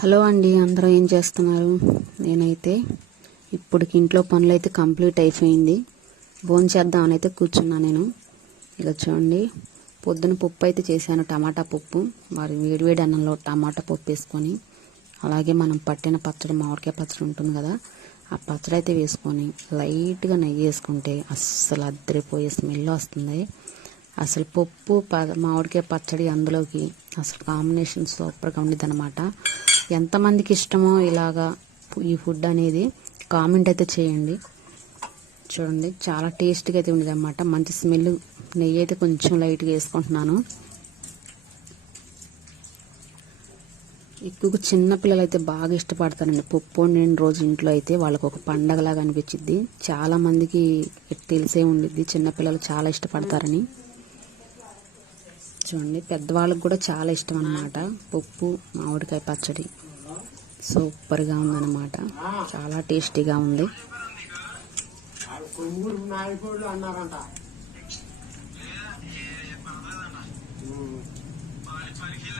Hello అండి అందరూ ఏం చేస్తున్నారు? నేనైతే ఇప్పటికి ఇంట్లో పనులు అయితే కంప్లీట్ అయిపోయింది. భోజనం చేద్దామని అయితే కూర్చున్నా నేను. ఇలా చూడండి పొద్దున పప్పు అయితే చేశాను టమాటా పప్పు. వారి వేడివేడి అన్నంలో టమాటా పప్పు వేసుకొని అలాగే మనం పట్టిన పచ్చడి మామిడికాయ పచ్చడి ఉంటుంది కదా ఆ పచ్చడి అయితే వేసుకొని లైట్గా నెయ్యి వేసుకుంటే అస్సలు అద్దరిపోయే స్మెల్ వస్తుంది. అసలు పప్పు ప- మామిడికాయ పచ్చడి అందులోకి అసలు కాంబినేషన్ సూపర్గా ఉండేది అనమాట ఎంతమందికి ఇష్టమో ఇలాగా ఈ ఫుడ్ అనేది కామెంట్ అయితే చేయండి. చూడండి చాలా టేస్ట్గా అయితే ఉండేది అనమాట మంచి స్మెల్ నెయ్యి అయితే కొంచెం లైట్గా వేసుకుంటున్నాను. ఎక్కువగా చిన్నపిల్లలు అయితే బాగా ఇష్టపడతారండి. పప్పు నేను రోజు ఇంట్లో అయితే వాళ్ళకు ఒక పండగలాగా అనిపించింది చాలామందికి తెలిసే ఉండిద్ది. చిన్నపిల్లలు చాలా ఇష్టపడతారని. చూడండి పెద్దవాళ్ళకి కూడా చాలా ఇష్టం అన్నమాట. పప్పు మామిడికాయ పచ్చడి. సూపర్గా ఉందన్నమాట. చాలా టేస్టీగా ఉంది. అన్నారంట.